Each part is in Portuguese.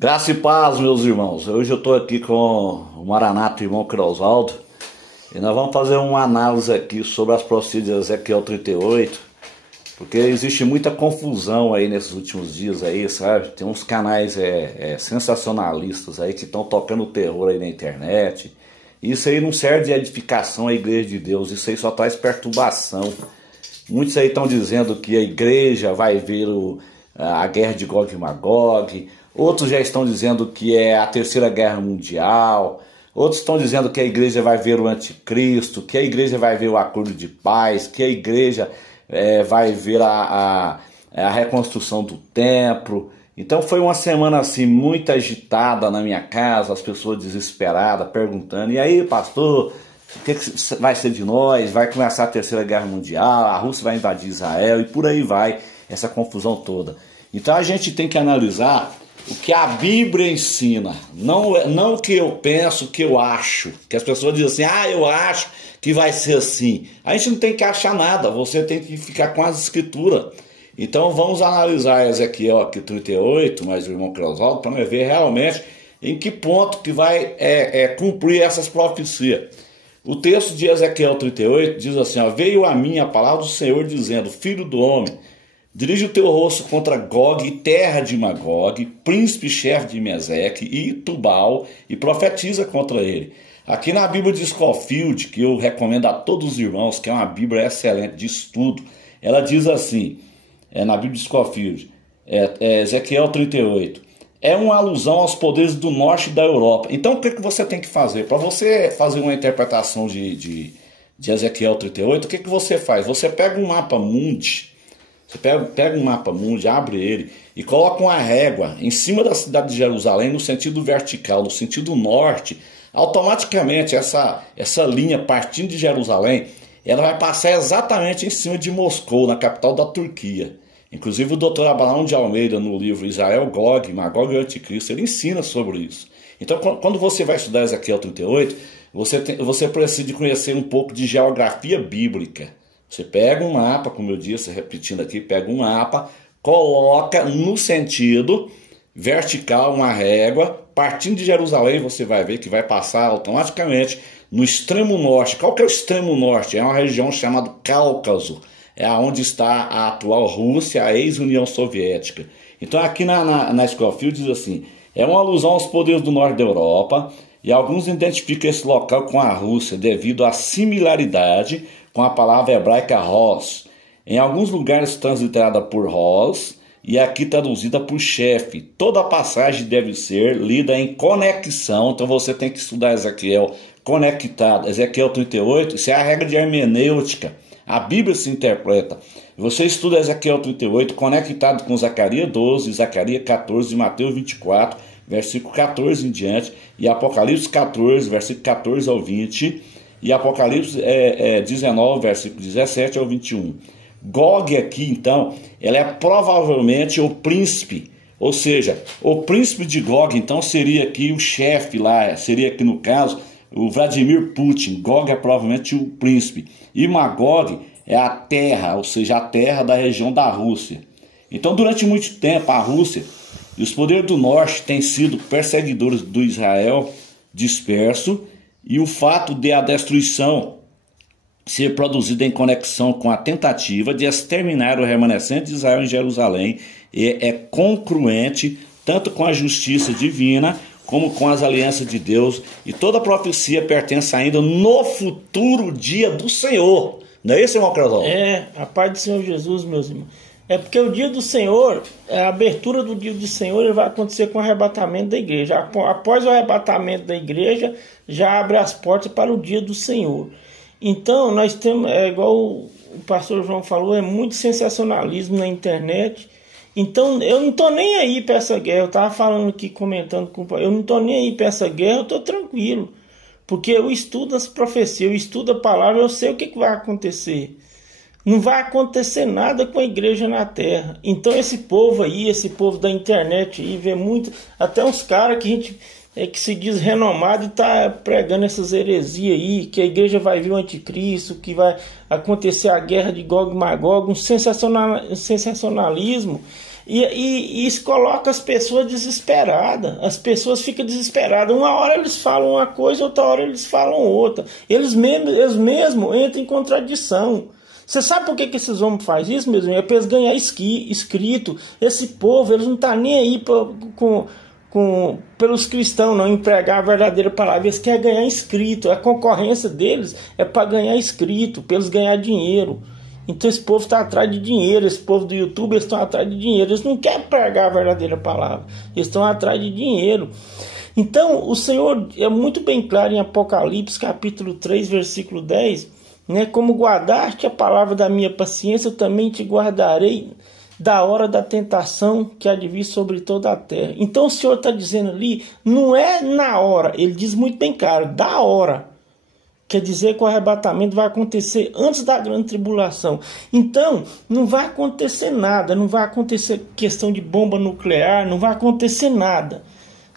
Graça e paz, meus irmãos. Hoje eu estou aqui com o Maranato, irmão Creusaldo, e nós vamos fazer uma análise aqui sobre as profecias de Ezequiel 38, porque existe muita confusão aí nesses últimos dias aí, sabe? Tem uns canais sensacionalistas aí que estão tocando terror aí na internet. Isso aí não serve de edificação à igreja de Deus, isso aí só traz perturbação. Muitos aí estão dizendo que a igreja vai ver a guerra de Gog e Magog. Outros já estão dizendo que é a terceira guerra mundial. Outros estão dizendo que a igreja vai ver o anticristo, que a igreja vai ver o acordo de paz, que a igreja vai ver a reconstrução do templo. Então foi uma semana assim muito agitada na minha casa, as pessoas desesperadas, perguntando: e aí, pastor, o que vai ser de nós? Vai começar a terceira guerra mundial, a Rússia vai invadir Israel e por aí vai, essa confusão toda. Então a gente tem que analisar o que a Bíblia ensina, não o que eu penso, o que eu acho. Que as pessoas dizem assim: eu acho que vai ser assim. A gente não tem que achar nada, você tem que ficar com as escrituras. Então vamos analisar Ezequiel aqui 38, mais o irmão Creusaldo, para ver realmente em que ponto que vai cumprir essas profecias. O texto de Ezequiel 38 diz assim: veio a mim a palavra do Senhor dizendo: filho do homem, dirige o teu rosto contra Gog, terra de Magog, príncipe-chefe de Meseque e Tubal, e profetiza contra ele. Aqui na Bíblia de Scofield, que eu recomendo a todos os irmãos, que é uma Bíblia excelente de estudo, ela diz assim, na Bíblia de Scofield, Ezequiel 38, é uma alusão aos poderes do norte da Europa. Então o que você tem que fazer? Para você fazer uma interpretação de Ezequiel 38, o que você faz? Você pega um mapa mundi. Você pega um mapa mundi, abre ele e coloca uma régua em cima da cidade de Jerusalém no sentido vertical, no sentido norte. Automaticamente essa linha partindo de Jerusalém, ela vai passar exatamente em cima de Moscou, na capital da Turquia. Inclusive o Dr. Abraão de Almeida, no livro Israel, Gog, Magog e Anticristo, ele ensina sobre isso. Então quando você vai estudar Ezequiel 38, você precisa conhecer um pouco de geografia bíblica. Você pega um mapa, como eu disse, repetindo aqui, pega um mapa, coloca no sentido vertical uma régua, partindo de Jerusalém, você vai ver que vai passar automaticamente no extremo norte. Qual que é o extremo norte? É uma região chamada Cáucaso, é onde está a atual Rússia, a ex-União Soviética. Então aqui na Scofield diz assim, é uma alusão aos poderes do norte da Europa, e alguns identificam esse local com a Rússia devido à similaridade com a palavra hebraica Ros. Em alguns lugares transliterada por Ros e aqui traduzida por chefe. Toda a passagem deve ser lida em conexão, então você tem que estudar Ezequiel conectado. Ezequiel 38, isso é a regra de hermenêutica. A Bíblia se interpreta. Você estuda Ezequiel 38 conectado com Zacarias 12, Zacarias 14 e Mateus 24, versículo 14 em diante, e Apocalipse 14, versículo 14 ao 20, e Apocalipse 19, versículo 17 ao 21. Gog aqui, então, ela é provavelmente o príncipe, ou seja, o príncipe de Gog, então, seria aqui o chefe lá, seria aqui no caso, o Vladimir Putin. Gog é provavelmente o príncipe. E Magog é a terra, ou seja, a terra da região da Rússia. Então, durante muito tempo, a Rússia e os poderes do norte têm sido perseguidores do Israel disperso, e o fato de a destruição ser produzida em conexão com a tentativa de exterminar o remanescente de Israel em Jerusalém é congruente tanto com a justiça divina como com as alianças de Deus, e toda profecia pertence ainda no futuro dia do Senhor. Não é isso, irmão Creusaldo? A paz do Senhor Jesus, meus irmãos. É porque o dia do Senhor, a abertura do dia do Senhor, ele vai acontecer com o arrebatamento da igreja. Após o arrebatamento da igreja, já abre as portas para o dia do Senhor. Então, nós temos, igual o pastor João falou, é muito sensacionalismo na internet. Então, eu não estou nem aí para essa guerra. Eu estava falando aqui, comentando com o pai, eu não estou nem aí para essa guerra, eu estou tranquilo. Porque eu estudo as profecias, eu estudo a palavra, eu sei o que vai acontecer. Não vai acontecer nada com a igreja na terra. Então esse povo aí, esse povo da internet aí, vê muito, até uns caras que a gente que se diz renomado e tá pregando essas heresias aí, que a igreja vai vir o anticristo, que vai acontecer a guerra de Gog e Magog, um sensacionalismo. E isso coloca as pessoas desesperadas. As pessoas ficam desesperadas. Uma hora eles falam uma coisa, outra hora eles falam outra. Eles mesmo entram em contradição. Você sabe por que esses homens fazem isso, meus irmãos? É para eles ganhar inscrito. Esse povo, eles não estão nem aí pelos cristãos, não empregar a verdadeira palavra. Eles querem ganhar inscrito. A concorrência deles é para ganhar inscrito, para eles ganhar dinheiro. Então esse povo está atrás de dinheiro. Esse povo do YouTube, eles estão atrás de dinheiro. Eles não querem pregar a verdadeira palavra. Eles estão atrás de dinheiro. Então o Senhor é muito bem claro em Apocalipse capítulo 3, versículo 10, né? Como guardaste a palavra da minha paciência, eu também te guardarei da hora da tentação que há de vir sobre toda a terra. Então o Senhor está dizendo ali, não é na hora, ele diz muito bem claro, da hora. Quer dizer que o arrebatamento vai acontecer antes da grande tribulação. Então não vai acontecer nada, não vai acontecer questão de bomba nuclear, não vai acontecer nada.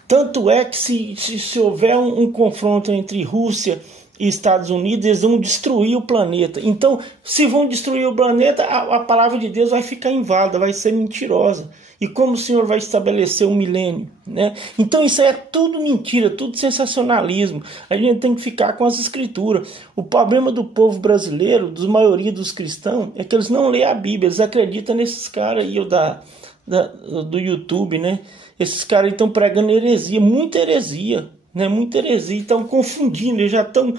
Tanto é que se houver um confronto entre Rússia e Estados Unidos, eles vão destruir o planeta. Então, se vão destruir o planeta, a palavra de Deus vai ficar inválida, vai ser mentirosa. E como o Senhor vai estabelecer um milênio, né? Então isso é tudo mentira, tudo sensacionalismo. A gente tem que ficar com as escrituras. O problema do povo brasileiro, da maioria dos cristãos, é que eles não lêem a Bíblia. Eles acreditam nesses caras aí do YouTube, né? Esses caras estão pregando heresia, muita heresia. Né, muita heresia, estão confundindo, eles já estão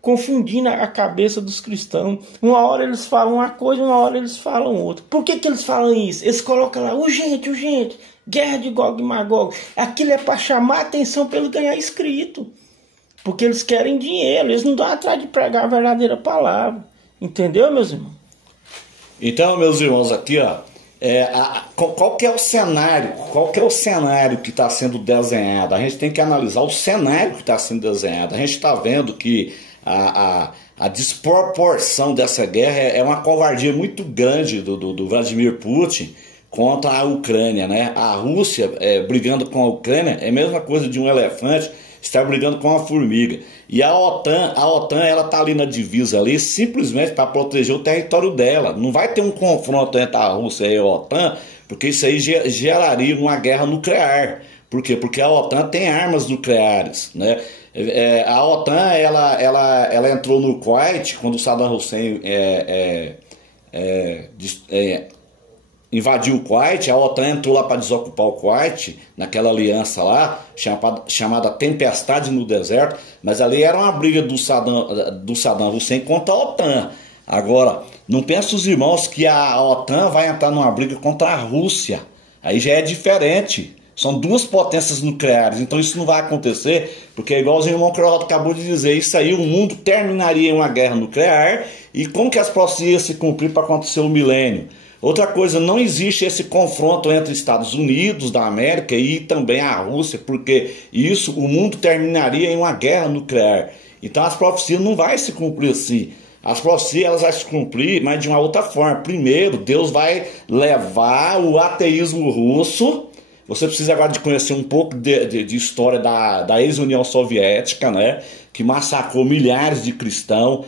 confundindo a cabeça dos cristãos. Uma hora eles falam uma coisa, uma hora eles falam outra. Por que eles falam isso? Eles colocam lá, urgente, guerra de Gog e Magog. Aquilo é para chamar a atenção para eles ganhar inscrito. Porque eles querem dinheiro, eles não dão atrás de pregar a verdadeira palavra. Entendeu, meus irmãos? Então, meus irmãos, aqui, ó, qual que é o cenário? Qual que é o cenário que está sendo desenhado? A gente tem que analisar o cenário que está sendo desenhado. A gente está vendo que a desproporção dessa guerra é uma covardia muito grande do Vladimir Putin contra a Ucrânia, né? A Rússia brigando com a Ucrânia é a mesma coisa de um elefante estar brigando com uma formiga. E a OTAN ela está ali na divisa ali simplesmente para proteger o território dela. Não vai ter um confronto entre a Rússia e a OTAN, porque isso aí geraria uma guerra nuclear. Por quê? Porque a OTAN tem armas nucleares, né? A OTAN ela entrou no Kuwait quando o Saddam Hussein invadiu o Kuwait. A OTAN entrou lá para desocupar o Kuwait, naquela aliança lá, chamada Tempestade no Deserto, mas ali era uma briga do Saddam Hussein contra a OTAN. Agora, não pensem os irmãos que a OTAN vai entrar numa briga contra a Rússia. Aí já é diferente. São duas potências nucleares, então isso não vai acontecer, porque é igual o irmão Croto acabou de dizer, isso aí o mundo terminaria em uma guerra nuclear, e como que as profecias se cumprir para acontecer o milênio? Outra coisa, não existe esse confronto entre Estados Unidos da América e também a Rússia, porque isso, o mundo terminaria em uma guerra nuclear. Então as profecias não vão se cumprir assim. As profecias elas vão se cumprir, mas de uma outra forma. Primeiro, Deus vai levar o ateísmo russo. Você precisa agora de conhecer um pouco de história da ex-União Soviética, né, que massacrou milhares de cristãos.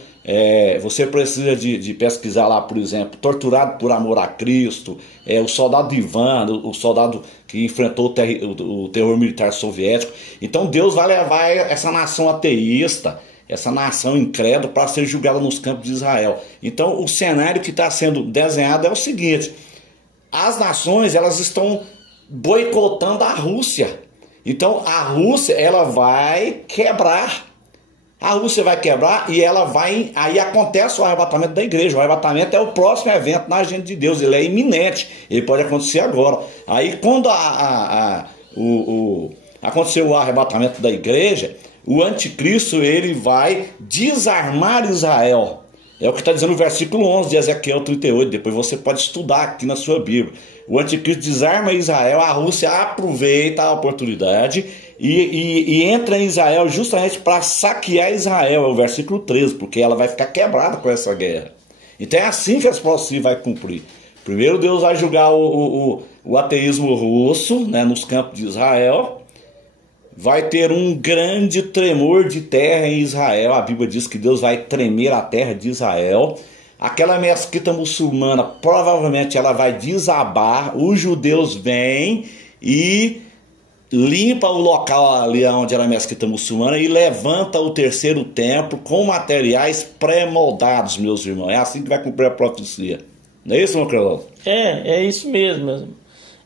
Você precisa de pesquisar lá, por exemplo, Torturado por Amor a Cristo, o soldado Ivan, o soldado que enfrentou o terror militar soviético. Então Deus vai levar essa nação ateísta, essa nação incrédula, para ser julgada nos campos de Israel. Então o cenário que está sendo desenhado é o seguinte: as nações elas estão boicotando a Rússia. Então a Rússia ela vai quebrar. A Rússia vai quebrar e ela vai... Aí acontece o arrebatamento da igreja. O arrebatamento é o próximo evento na agenda de Deus. Ele é iminente. Ele pode acontecer agora. Aí quando acontecer o arrebatamento da igreja, o anticristo ele vai desarmar Israel. É o que está dizendo o versículo 11 de Ezequiel 38. Depois você pode estudar aqui na sua Bíblia. O anticristo desarma Israel, a Rússia aproveita a oportunidade e entra em Israel justamente para saquear Israel. É o versículo 13, porque ela vai ficar quebrada com essa guerra. Então é assim que as profecias vai cumprir. Primeiro Deus vai julgar o ateísmo russo, né, nos campos de Israel. Vai ter um grande tremor de terra em Israel. A Bíblia diz que Deus vai tremer a terra de Israel. aquela mesquita muçulmana provavelmente ela vai desabar, os judeus vêm e limpa o local ali onde era a mesquita muçulmana e levanta o terceiro templo com materiais pré-moldados, meus irmãos. É assim que vai cumprir a profecia. Não é isso, meu Crelão? É isso mesmo.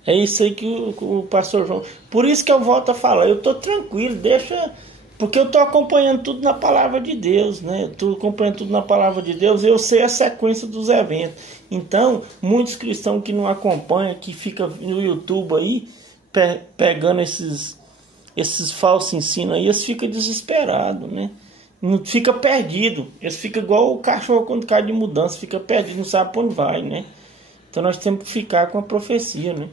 É isso aí que o pastor João... Por isso que eu volto a falar, eu estou tranquilo, deixa... Porque eu estou acompanhando tudo na palavra de Deus, né? Estou acompanhando tudo na palavra de Deus, eu sei a sequência dos eventos. Então, muitos cristãos que não acompanham, que ficam no YouTube aí, pegando esses falsos ensinos aí, eles ficam desesperados, né? Fica perdido. Eles ficam igual o cachorro quando cai de mudança, fica perdido, não sabe para onde vai, né? Então nós temos que ficar com a profecia, né?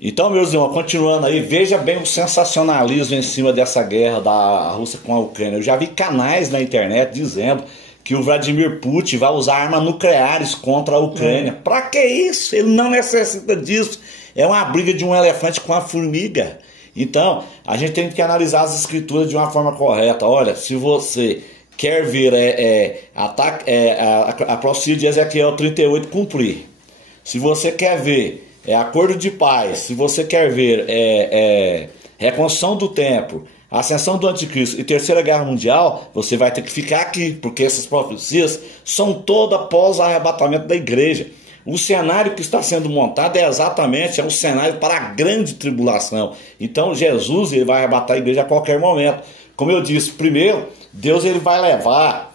Então, meus irmãos, continuando aí, veja bem o sensacionalismo em cima dessa guerra da Rússia com a Ucrânia. Eu já vi canais na internet dizendo que o Vladimir Putin vai usar armas nucleares contra a Ucrânia. Pra que isso? Ele não necessita disso. É uma briga de um elefante com a formiga. Então, a gente tem que analisar as escrituras de uma forma correta. Olha, se você quer ver a profecia de Ezequiel 38 cumprir, se você quer ver acordo de paz, se você quer ver reconstrução do templo, ascensão do anticristo e terceira guerra mundial, você vai ter que ficar aqui, porque essas profecias são todas após o arrebatamento da igreja. O cenário que está sendo montado é um cenário para a grande tribulação. Então Jesus ele vai arrebatar a igreja a qualquer momento. Como eu disse, primeiro, Deus ele vai levar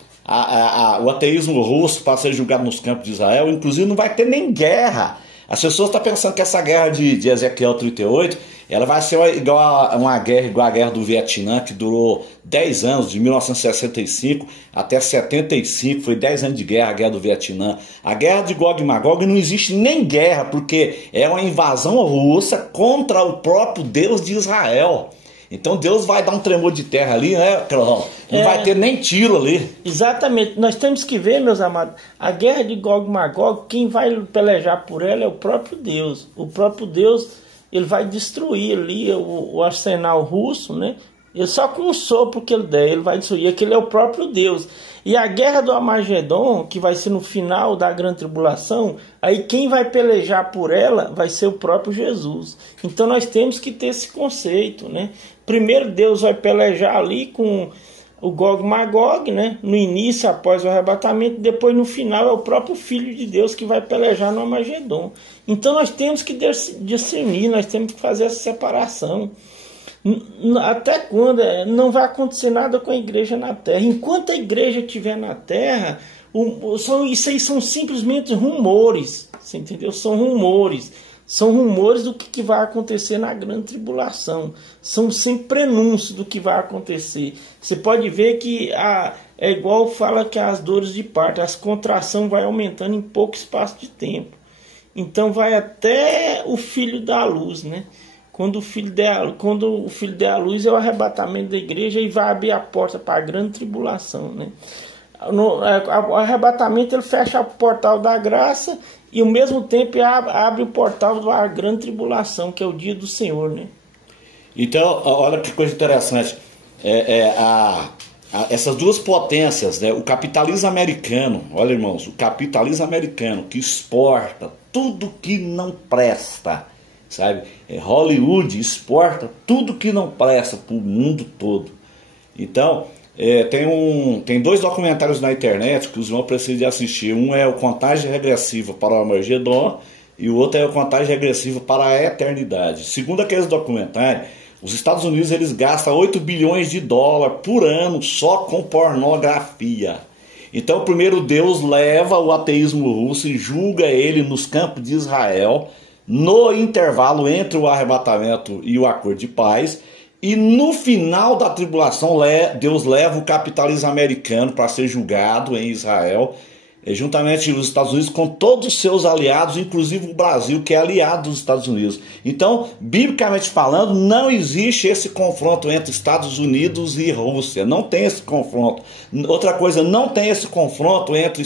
o ateísmo russo para ser julgado nos campos de Israel. Inclusive não vai ter nem guerra. As pessoas estão pensando que essa guerra de Ezequiel 38, ela vai ser igual a guerra do Vietnã, que durou 10 anos, de 1965 até 75, foi 10 anos de guerra, a guerra do Vietnã. A guerra de Gog e Magog não existe nem guerra, porque é uma invasão russa contra o próprio Deus de Israel. Então Deus vai dar um tremor de terra ali, né, Carol? Não vai ter nem tiro ali. Exatamente. Nós temos que ver, meus amados, a guerra de Gog e Magog, quem vai pelejar por ela é o próprio Deus. O próprio Deus, ele vai destruir ali o arsenal russo, né? Ele só com um sopro que ele der, ele vai destruir. Aquele é o próprio Deus. E a guerra do Armagedon, que vai ser no final da grande tribulação, aí quem vai pelejar por ela vai ser o próprio Jesus. Então nós temos que ter esse conceito, né? Primeiro Deus vai pelejar ali com o Gog e Magog, né? No início, após o arrebatamento, depois no final é o próprio Filho de Deus que vai pelejar no Armagedon. Então nós temos que discernir, nós temos que fazer essa separação. Até quando não vai acontecer nada com a igreja na terra. Enquanto a igreja estiver na terra, isso aí são simplesmente rumores, você entendeu? São rumores do que vai acontecer na grande tribulação, são sempre prenúncios do que vai acontecer. Você pode ver que é igual fala que as dores de parto, as contrações vai aumentando em pouco espaço de tempo. Então vai até o filho dar a luz, né? Quando o filho der a luz é o arrebatamento da igreja e vai abrir a porta para a grande tribulação, né? O arrebatamento ele fecha o portal da graça e ao mesmo tempo abre o portal da grande tribulação, que é o dia do Senhor, né? Então, olha que coisa interessante. Essas duas potências, né? O capitalismo americano, olha irmãos, o capitalismo americano que exporta tudo que não presta, sabe? Hollywood exporta tudo que não presta para o mundo todo. Então, tem dois documentários na internet que os irmãos precisam de assistir. Um é o Contagem Regressiva para o Armagedon e o outro é o Contagem Regressiva para a Eternidade. Segundo aqueles documentários, os Estados Unidos eles gastam 8 bilhões de dólares por ano só com pornografia. Então, primeiro Deus leva o ateísmo russo e julga ele nos campos de Israel, no intervalo entre o arrebatamento e o acordo de paz, e no final da tribulação Deus leva o capitalismo americano para ser julgado em Israel, juntamente os Estados Unidos com todos os seus aliados, inclusive o Brasil, que é aliado dos Estados Unidos. Então, biblicamente falando, não existe esse confronto entre Estados Unidos e Rússia, não tem esse confronto. Outra coisa, não tem esse confronto entre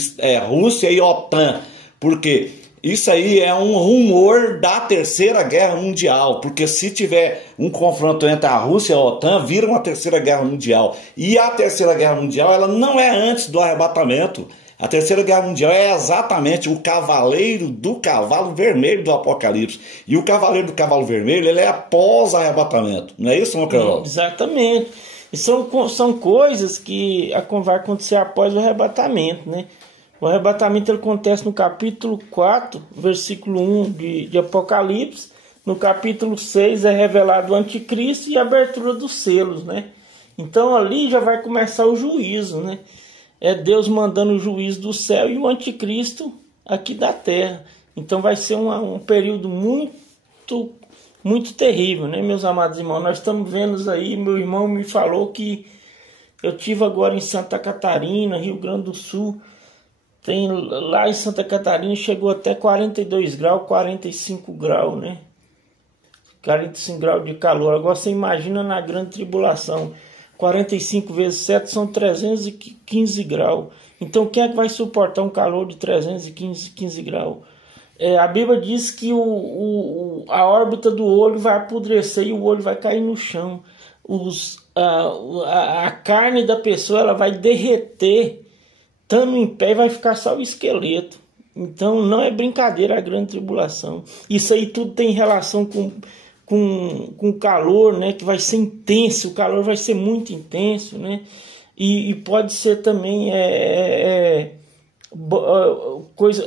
Rússia e OTAN, porque isso aí é um rumor da Terceira Guerra Mundial, porque se tiver um confronto entre a Rússia e a OTAN, vira uma Terceira Guerra Mundial. E a Terceira Guerra Mundial ela não é antes do arrebatamento. A Terceira Guerra Mundial é exatamente o cavaleiro do cavalo vermelho do Apocalipse. E o cavaleiro do cavalo vermelho, ele é após arrebatamento. Não é isso, meu querido? Exatamente. E são coisas que vai acontecer após o arrebatamento, né? O arrebatamento ele acontece no capítulo 4, versículo 1 de Apocalipse. No capítulo 6 é revelado o anticristo e a abertura dos selos, né? Então ali já vai começar o juízo, né? É Deus mandando o juízo do céu e o anticristo aqui da terra. Então vai ser um período muito terrível, né, meus amados irmãos? Nós estamos vendo aí, meu irmão me falou que eu tive agora em Santa Catarina, Rio Grande do Sul. Lá em Santa Catarina chegou até 42 graus, 45 graus, né? 45 graus de calor. Agora você imagina na grande tribulação. 45 vezes 7 são 315 graus. Então quem é que vai suportar um calor de 315 graus? A Bíblia diz que a órbita do olho vai apodrecer e o olho vai cair no chão. A carne da pessoa ela vai derreter, estando em pé, vai ficar só o esqueleto. Então não é brincadeira a grande tribulação. Isso aí tudo tem relação com o calor, né, que vai ser intenso, o calor vai ser muito intenso, né, e pode ser também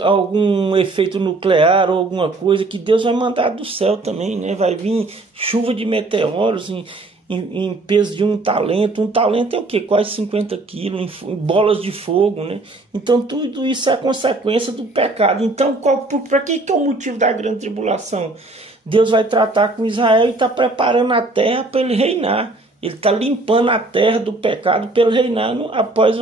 algum efeito nuclear ou alguma coisa que Deus vai mandar do céu também, né, vai vir chuva de meteoros em peso de um talento é o quê? Quase 50 quilos, em bolas de fogo, né, então tudo isso é a consequência do pecado. Então para que é o motivo da grande tribulação? Deus vai tratar com Israel e está preparando a terra para ele reinar. Ele está limpando a terra do pecado para ele reinar após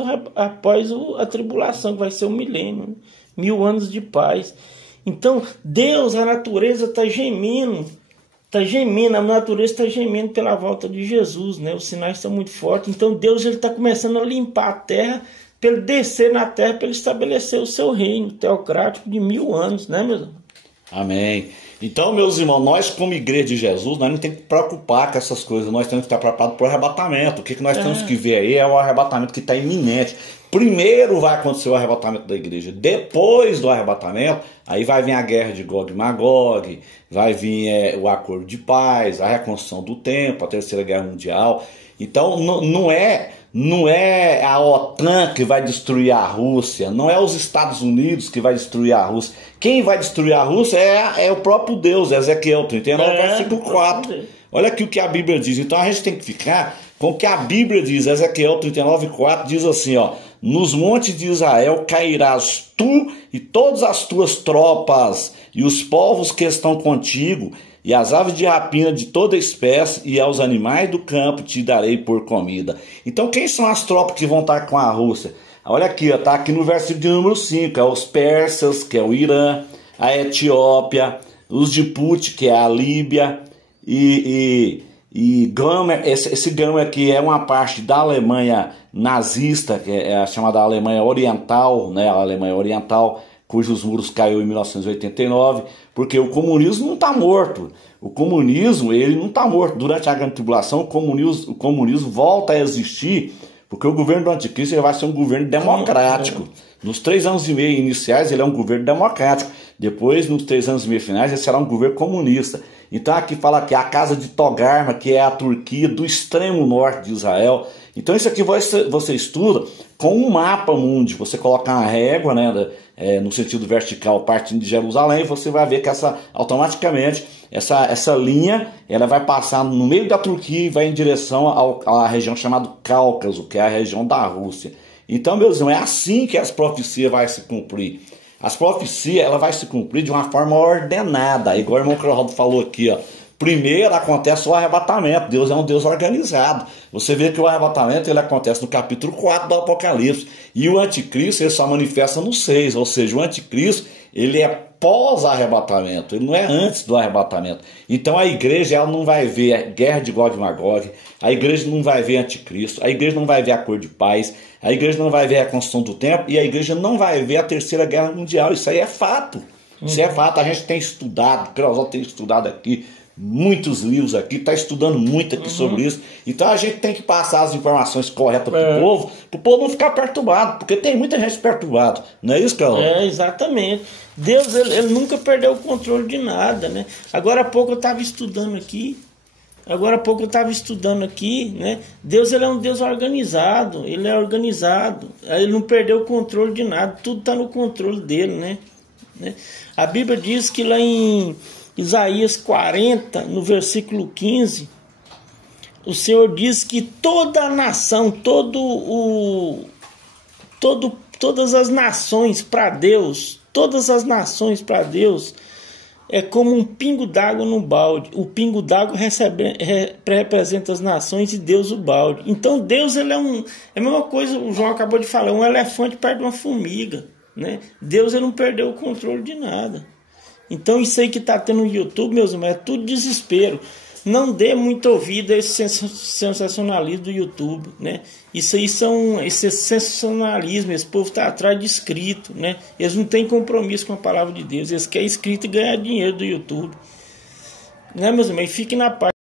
a tribulação, que vai ser o milênio, né? 1000 anos de paz. Então, Deus, a natureza está gemendo, a natureza está gemendo pela volta de Jesus, né? Os sinais estão muito fortes. Então, Deus está começando a limpar a terra para ele descer na terra, para ele estabelecer o seu reino teocrático de 1000 anos, né, meus irmãos? Amém. Então, meus irmãos, nós como igreja de Jesus, nós não temos que preocupar com essas coisas, nós temos que estar preparados para o arrebatamento. O que nós temos que ver aí é o arrebatamento que está iminente. Primeiro vai acontecer o arrebatamento da igreja, depois do arrebatamento, aí vai vir a guerra de Gog e Magog, vai vir o acordo de paz, a reconstrução do templo, a Terceira Guerra Mundial. Então, não é a OTAN que vai destruir a Rússia, não é os Estados Unidos que vai destruir a Rússia. Quem vai destruir a Rússia é o próprio Deus, Ezequiel 39, versículo 4. Olha aqui o que a Bíblia diz. Então a gente tem que ficar com o que a Bíblia diz. Ezequiel 39, 4 diz assim, ó: nos montes de Israel cairás tu e todas as tuas tropas, e os povos que estão contigo, e as aves de rapina de toda espécie, e aos animais do campo te darei por comida. Então quem são as tropas que vão estar com a Rússia? Olha aqui, está aqui no versículo de número 5, é os persas, que é o Irã, a Etiópia, os de Put, que é a Líbia, e Gomer, esse Gomer aqui é uma parte da Alemanha nazista, que é a chamada Alemanha Oriental, né, a Alemanha Oriental, cujos muros caiu em 1989, porque o comunismo não está morto. O comunismo, ele não está morto. Durante a Grande Tribulação, o comunismo volta a existir, porque o governo do anticristo ele vai ser um governo democrático. Nos 3 anos e meio iniciais, ele é um governo democrático. Depois, nos 3 anos e meio finais, ele será um governo comunista. Então aqui fala que a casa de Togarma, que é a Turquia, do extremo norte de Israel. Então isso aqui você estuda com um mapa mundi. Você coloca uma régua, né, no sentido vertical, partindo de Jerusalém, você vai ver que automaticamente essa linha ela vai passar no meio da Turquia e vai em direção à região chamada Cáucaso, que é a região da Rússia. Então, meus irmãos, é assim que as profecias vão se cumprir. As profecias ela vai se cumprir de uma forma ordenada, igual o irmão Cláudio falou aqui, ó. Primeiro acontece o arrebatamento. Deus é um Deus organizado. Você vê que o arrebatamento ele acontece no capítulo 4 do Apocalipse. E o anticristo ele só manifesta no 6. Ou seja, o anticristo ele é pós-arrebatamento. Ele não é antes do arrebatamento. Então a igreja ela não vai ver a guerra de Gog e Magog. A igreja não vai ver anticristo. A igreja não vai ver a cor de paz. A igreja não vai ver a construção do templo. E a igreja não vai ver a Terceira Guerra Mundial. Isso aí é fato. Isso é fato. A gente tem estudado. O Creusaldo tem estudado aqui muitos livros aqui, está estudando muito aqui sobre isso. Então a gente tem que passar as informações corretas para o povo não ficar perturbado, porque tem muita gente perturbada, não é isso, Carol? Exatamente. Deus, ele nunca perdeu o controle de nada, né? Agora há pouco eu estava estudando aqui, né? Deus, ele é um Deus organizado, ele é organizado, ele não perdeu o controle de nada, tudo está no controle dele, né? A Bíblia diz que lá em Isaías 40, no versículo 15, o Senhor diz que toda a nação, todas as nações para Deus, é como um pingo d'água no balde. O pingo d'água representa as nações e Deus o balde. Então Deus, ele é a mesma coisa, o João acabou de falar, um elefante perde uma formiga, né? Deus, ele não perdeu o controle de nada. Então isso aí que está tendo no YouTube, meus irmãos, é tudo desespero. Não dê muito ouvido a esse sensacionalismo do YouTube, né? Isso aí esse sensacionalismo, esse povo está atrás de escrito, né? Eles não têm compromisso com a palavra de Deus, eles querem escrito e ganhar dinheiro do YouTube, né, meus irmãos? Fiquem na paz.